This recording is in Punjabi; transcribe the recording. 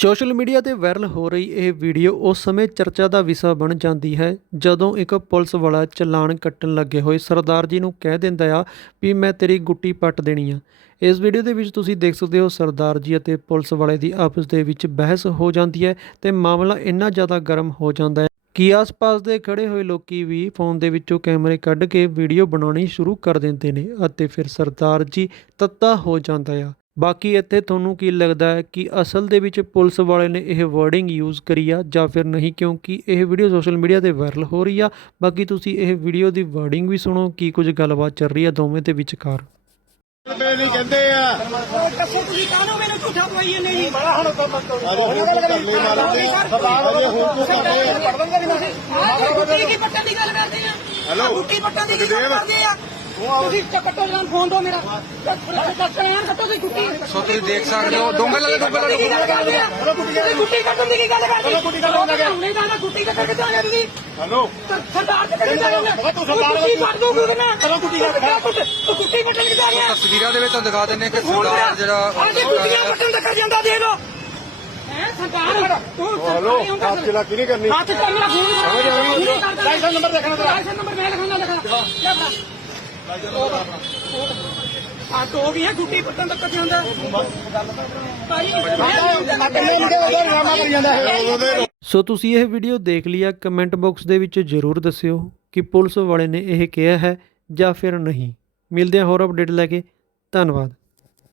ਸੋਸ਼ਲ ਮੀਡੀਆ ਤੇ ਵਾਇਰਲ ਹੋ ਰਹੀ ਇਹ ਵੀਡੀਓ ਉਸ ਸਮੇਂ ਚਰਚਾ ਦਾ ਵਿਸ਼ਾ ਬਣ ਜਾਂਦੀ ਹੈ, ਜਦੋਂ ਇੱਕ ਪੁਲਿਸ ਵਾਲਾ ਚਲਾਨ ਕੱਟਣ ਲੱਗੇ ਹੋਏ ਸਰਦਾਰ ਜੀ ਨੂੰ ਕਹਿ ਦਿੰਦਾ ਆ ਵੀ ਮੈਂ ਤੇਰੀ ਗੁੱਟੀ ਪੱਟ ਦੇਣੀ ਆ। ਇਸ ਵੀਡੀਓ ਦੇ ਵਿੱਚ ਤੁਸੀਂ ਦੇਖ ਸਕਦੇ ਹੋ ਸਰਦਾਰ ਜੀ ਅਤੇ ਪੁਲਿਸ ਵਾਲੇ ਦੀ ਆਪਸ ਦੇ ਵਿੱਚ ਬਹਿਸ ਹੋ ਜਾਂਦੀ ਹੈ ਤੇ ਮਾਮਲਾ ਇੰਨਾ ਜ਼ਿਆਦਾ ਗਰਮ ਹੋ ਜਾਂਦਾ ਹੈ ਕਿ ਆਸ-ਪਾਸ ਦੇ ਖੜੇ ਹੋਏ ਲੋਕੀ ਵੀ ਫੋਨ ਦੇ ਵਿੱਚੋਂ ਕੈਮਰੇ ਕੱਢ ਕੇ ਵੀਡੀਓ ਬਣਾਉਣੀ ਸ਼ੁਰੂ ਕਰ ਦਿੰਦੇ ਨੇ ਅਤੇ ਫਿਰ ਸਰਦਾਰ ਜੀ ਤੱਤਾ ਹੋ ਜਾਂਦਾ ਆ। ਬਾਕੀ ਇੱਥੇ ਤੁਹਾਨੂੰ ਕੀ ਲੱਗਦਾ ਹੈ ਕਿ ਅਸਲ ਦੇ ਵਿੱਚ ਪੁਲਿਸ ਵਾਲੇ ਨੇ ਇਹ ਵਰਡਿੰਗ ਯੂਜ਼ ਕਰੀ ਆ ਜਾਂ ਫਿਰ ਨਹੀਂ? ਕਿਉਂਕਿ ਇਹ ਵੀਡੀਓ ਸੋਸ਼ਲ ਮੀਡੀਆ ਤੇ ਵਾਇਰਲ ਹੋ ਰਹੀ ਆ। ਬਾਕੀ ਤੁਸੀਂ ਇਹ ਵੀਡੀਓ ਦੀ ਵਰਡਿੰਗ ਵੀ ਸੁਣੋ ਕੀ ਕੁਝ ਗੱਲਬਾਤ ਚੱਲ ਰਹੀ ਆ ਦੋਵੇਂ ਦੇ ਵਿਚਕਾਰ। ਤੇ ਨਹੀਂ ਕਹਿੰਦੇ ਆ ਦੱਸੋ ਤੁਸੀਂ ਕਾਹਨੂੰ ਮੈਨੂੰ ਝੂਠਾ ਪਵਾਈ ਜਾਂਦੇ ਜੀ ਅਜੇ ਹੁਣ ਤੂੰ ਧਰਨੇ ਮਾਰਨ ਦੇ ਅਜੇ ਹੁਣ ਤੂੰ ਧਰਨੇ ਆਹ ਗੁੱਟੀ ਕੀ ਪੱਟਣ ਦੀ ਗੱਲ ਕਰਦੇ ਆ? ਹੈਲੋ। ਆਹ ਗੁੱਟੀ ਪੱਟਣ ਦੀ ਕੀ ਗੱਲ ਜਗਦੇਵ। ਕਰਦੇ ਆ? ਤੁਸੀਂ ਕੱਟੋ ਜਨਾਬ ਫੋਨ ਦੋ ਮੇਰਾ ਕੱਟੋ ਯਾਰ ਕੱਟੋ ਤੁਸੀਂ ਗੁੱਟੀ ਸੋ ਤੁਸੀਂ ਦੇਖ ਸਕਦੇ ਹੋ ਡੋਂਗਲ ਵਾਲੇ ਡੋਂਗਲ ਵਾਲੇ ਕੀ ਗੱਲ ਕਰਦੇ ਆ ਤੁਸੀਂ ਗੁੱਟੀ ਕੱਟਣ ਦੀ ਕੀ ਗੱਲ ਕਰਦੇ ਆ ਗੁੱਟੀ ਕੱਟਣ ਲੱਗੇ ਨਹੀਂ ਤਾਂ ਗੁੱਟੀ ਕੱਟਣ ਕਿੱਦਾਂ ਆ ਤੁਸੀਂ ਹਲੋ ਸਰ- ਸਰਦਾਰ ਤੇ ਕਿੱਦਾਂ ਆ ਪਤਾ ਤੂੰ ਸਰਦਾਰ ਗੁੱਟੀ ਕੱਟ ਦੋਗੇ ਕਿ ਨਾ ਚਲੋ ਗੁੱਟੀ ਕੱਟ। ਤੂੰ ਗੁੱਟੀ ਕੱਟਣ ਕਿੱਦਾਂ ਆ ਗਿਆ ਤਸਵੀਰਾਂ ਦੇ ਵਿੱਚ ਤੁਹਾਨੂੰ ਦਿਖਾ ਦਿੰਦੇ ਕਿ ਸਰਦਾਰ ਜਿਹੜਾ ਅੱਜ ਗੁੱਟੀਆਂ ਪੱਟਣ ਤੱਕ ਜਾਂਦਾ ਦੇ ਲੋ ਹੈ ਸਰਦਾਰ ਤੂੰ ਹਲੋ ਹੱਥ ਚਲਾ ਕੀ ਨਹੀਂ ਕਰਨੀ ਹੱਥ ਕਰ ਮੇਰਾ ਫੋਨ ਲਾਇਸੈਂਸ ਨੰਬਰ ਦੇਖਣਾ ਤੇਰਾ ਲਾਇਸੈਂਸ ਨੰਬਰ ਮੈਂ ਲਿਖਾਉਂਦਾ ਲਿਖਾ ਲੈ ਫੜਾ ਆ ਤੋਂ ਗਿਆ ਗੁੱਟੀ ਪੱਟਣ ਤੱਕ ਜਾਂਦਾ। ਭਾਈ ਕਿੰਨੇ ਮੁੰਡੇ ਉਹਦਾ ਡਰਾਮਾ ਕਰੀ ਜਾਂਦਾ। ਇਹ ਉਹਦੇ ਸੋ ਤੁਸੀਂ ਇਹ ਵੀਡੀਓ ਦੇਖ ਲਿਆ ਕਮੈਂਟ ਬਾਕਸ ਦੇ ਵਿੱਚ ਜਰੂਰ ਦੱਸਿਓ ਕਿ ਪੁਲਿਸ ਵਾਲੇ ਨੇ ਇਹ ਕਿਹਾ ਹੈ ਜਾਂ ਫਿਰ ਨਹੀਂ। ਮਿਲਦੇ ਹਾਂ ਹੋਰ ਅਪਡੇਟ ਲੈ ਕੇ। ਧੰਨਵਾਦ।